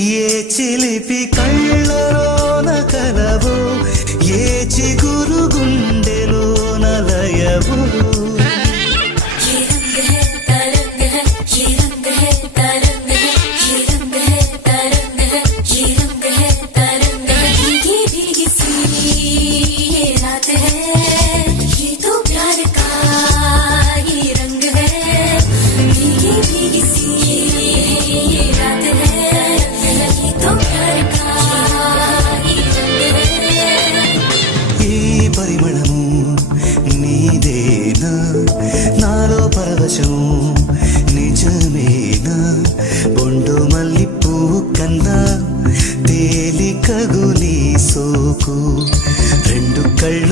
ఏ చిలిపి కళ్ళలోన కలవు, ఏ చిగురు గుండెలోన లయవు. నాలో పరవశం నిజమేనా, బొండు మల్లిపూ కన్నా తేలికగు నీ సోకు, రెండు కళ్ళ